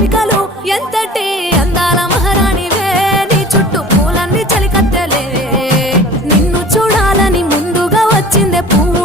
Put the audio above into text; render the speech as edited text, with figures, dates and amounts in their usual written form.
రవికలు ఎంతటి అందాల మహారాణివే నీ చుట్టూ పూలన్నీ చలికత్తెలే నిన్ను చూడాలని ముందుగా వచ్చిందే పువ్వు